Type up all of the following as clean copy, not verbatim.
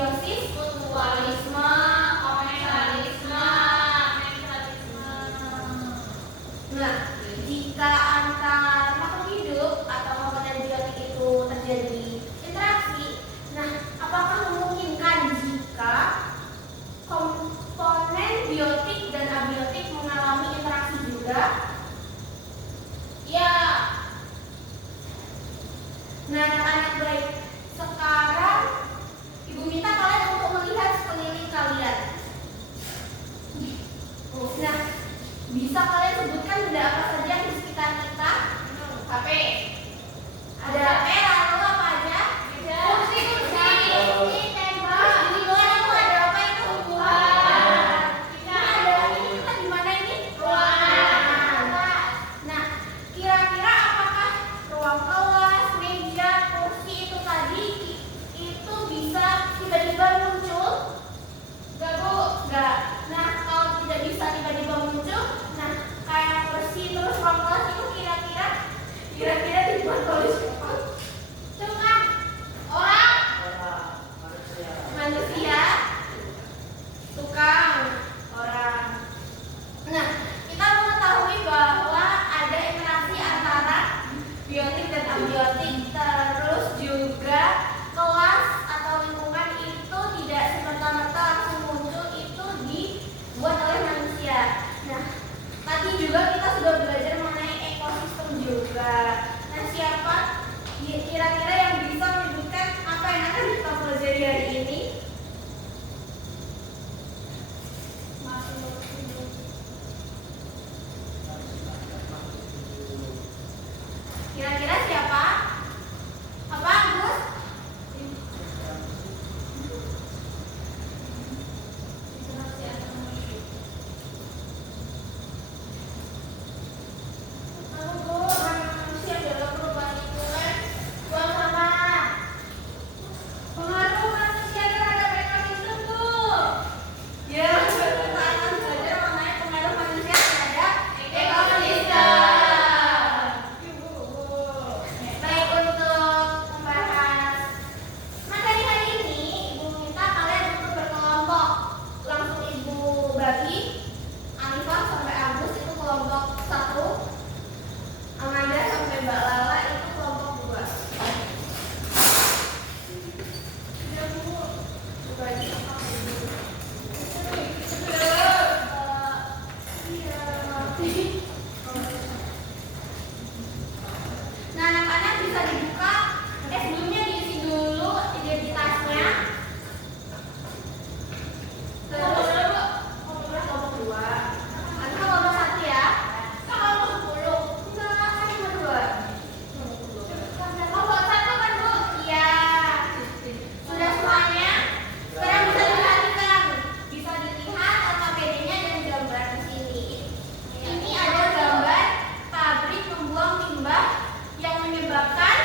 simbiosis, mutualisme, komensalisme. Nah, jika antar makhluk hidup atau komponen biotik itu terjadi interaksi, nah apakah memungkinkan jika komponen biotik dan abiotik mengalami interaksi juga? Ya. Nah, anak-anak baik, sekarang Ibu minta kalian untuk melihat sekeliling kalian. Nah, bisa kalian sebutkan benda apa saja di sekitar kita? HP. Ada HP, lalu apa aja? Kursi, tembok. Di luar itu ada apa itu? Ruangan. Ini kita di mana ini? Ruangan. Nah, kira-kira apakah ruang kelas, meja, kursi itu tadi itu bisa tiba-tiba muncul? Enggak, Bu. Enggak. Nah, kalau tidak bisa tiba-tiba muncul, nah kayak kursi terus ruang kelas itu kira-kira dibuat oleh siapa? Coba. Orang. Manusia. Tukang. Orang. Nah, kita mengetahui bahwa ada interaksi antara biotik dan abiotik, terus juga kelas atau lingkungan itu tidak semerta-merta langsung muncul, itu dibuat oleh manusia. Nah, tadi juga kita sudah belajar mengenai ekosistem juga. Nah, siapa kira-kira yang bisa menyebutkan apa yang akan kita pelajari hari ini? Kira-kira siapa? Apa, Agus? Manusia dalam perubahan lingkungan, buang sampah. Pengaruh manusia terhadap ekosistem, Bu. Ya, kita akan belajar mengenai pengaruh manusia terhadap ekosistem. Baik, untuk membahas materi hari ini, Ibu minta kalian untuk berkelompok. Langsung Ibu bagi, Anifah sampai Agus itu kelompok 1, Amanda sampai Mbak Lala itu kelompok 2. Ya, Bu. Coba aja apa Bu? Nah, anak-anak bisa dibuka. Sebelumnya diisi dulu identitasnya. Terus kelompok 2. Nanti kelompok 1 ya. Kelompok 10. Enggak, kan cuma 2. Kelompok 1 kan, Bu? Iya. Sudah semuanya? Sekarang bisa diperhatikan. Bisa dilihat LKPD-nya dan gambar di sini. Ini ada gambar pabrik membuang limbah yang menyebabkan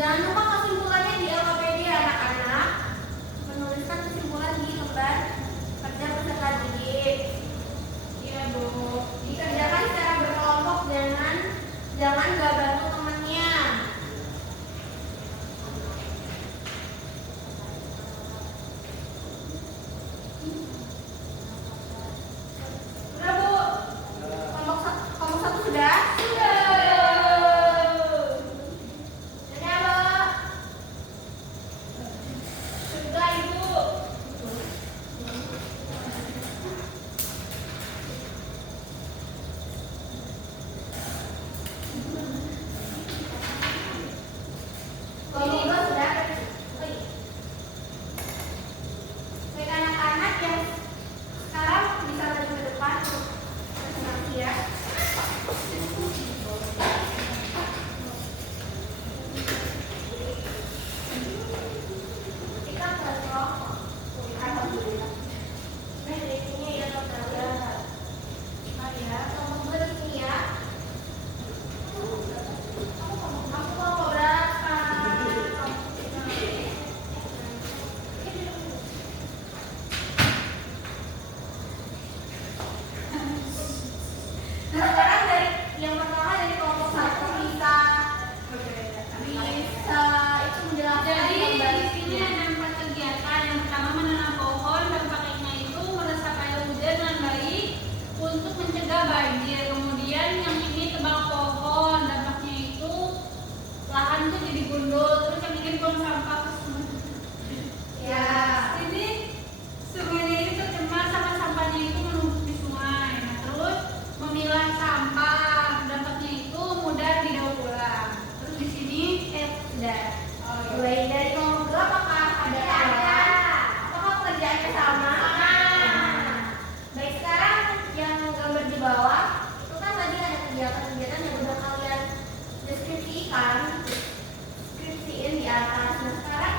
Jangan lupa kesimpulannya di LKPD anak-anak. Menuliskan kesimpulan di lembar kerja peserta didik. Iya Bu. Dikerjakan secara berkelompok, jangan gak bantu temannya. Sudah Bu. Kelompok satu sudah? Sudah. Mulai dari kelompok dua, apakah ada tambahan? Apakah pekerjaannya sama? Baik, sekarang yang gambar di bawah itu kan tadi ada kegiatan-kegiatan yang udah kalian deskripsikan, deskripsiin di atas. Nah sekarang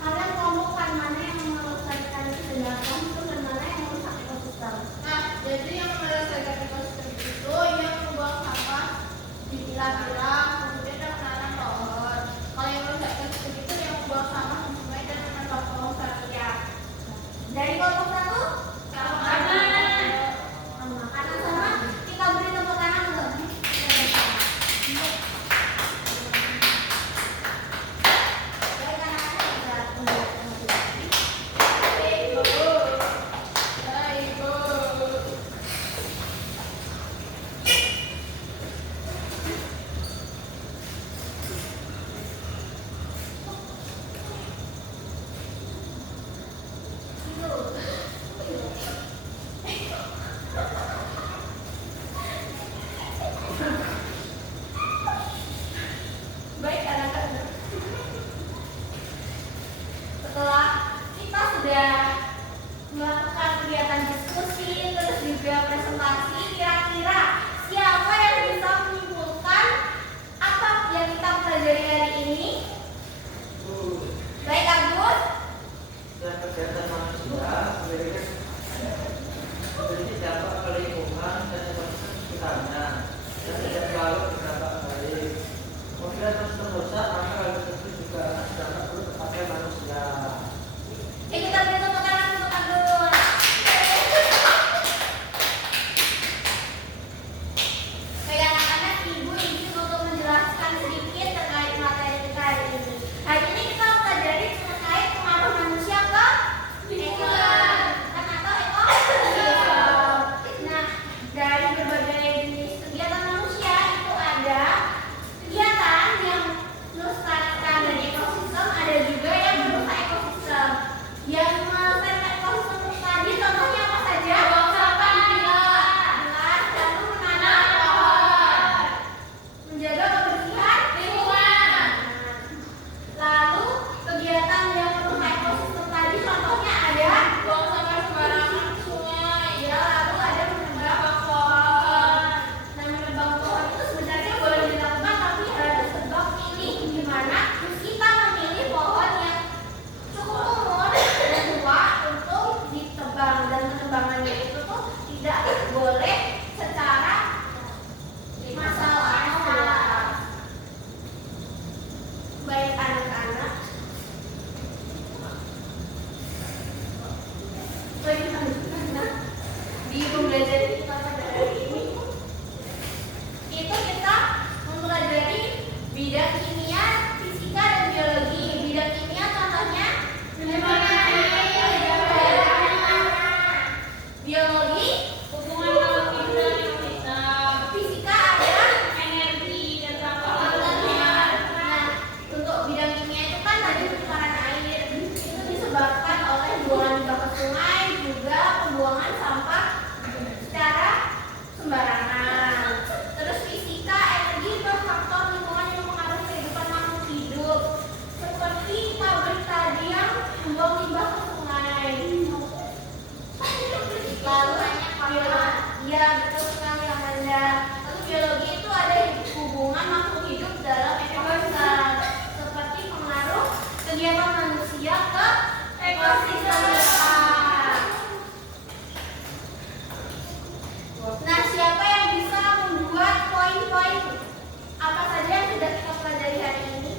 kalian kelompokkan mana yang melestarikan kesenjangan itu dan mana yang merusak ekosistem. Nah, jadi yang melestarikan ekosistem itu yang membuang sampah dipilah-pilah, kemudian ada menanam pohon. Kalau yang merusak ekosistem itu yang membuang sampah ke sungai dan menanam pohon seraya. Dari kelompok satu, kanan sama, kita beri tepuk tangan untuk Bidang kimia, fisika, dan biologi. Bidang kimia contohnya biologi, Hubungan molekul dan ionitas. fisika ada. Energi dan dampak Nah, lingkungan. untuk bidang kimia itu kan tadi pertukaran air itu disebabkan oleh buangan limbah ke sungai, juga pembuangan sampah secara sembarangan. Terus fisika, energi itu faktor lingkungan yang mengaruhi kehidupan makhluk hidup, seperti pabrik tadi yang membuang limbah ke sungai. Lalu ya betul sekali Amanda. Lalu biologi itu ada hubungan makhluk hidup dalam ekosistem, seperti pengaruh kegiatan manusia ke ekosistem mereka. Nah, siapa yang bisa membuat poin-poin apa saja yang sudah kita pelajari hari ini?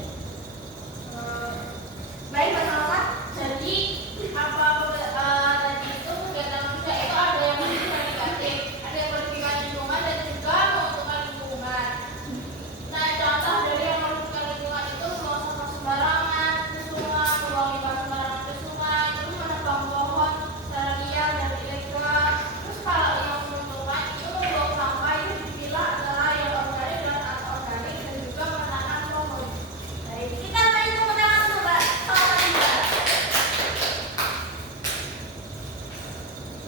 Baik, Pak Salsa. Jadi tadi itu kegiatan manusia itu ada yang positif dan negatif, ada yang merugikan lingkungan dan juga menguntungkan lingkungan. Nah, contoh dari yang merugikan lingkungan itu membuang sampah sembarangan ke sungai, membuang limbah sembarangan ke sungai, terus menebang pohon secara liar dan ilegal. Terus kalau yang menguntungkan itu membuang sampah itu dipilah antara yang organik dan anorganik dan juga menanam pohon. Baik, kita beri tepuk tangan untuk Mbak Salsa juga.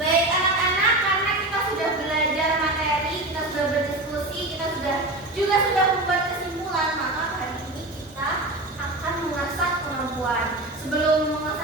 Baik anak-anak, karena kita sudah belajar materi, kita sudah berdiskusi, kita juga sudah membuat kesimpulan, maka hari ini kita akan mengasah kemampuan. Sebelum mengasah